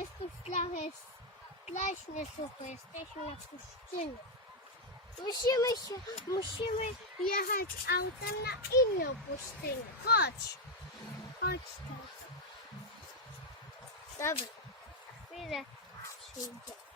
jest tu strasznie super, jesteśmy na pustyni. Musimy jechać autem na inną pustynię. Chodź tam. Dobra, za chwilę przyjdzie.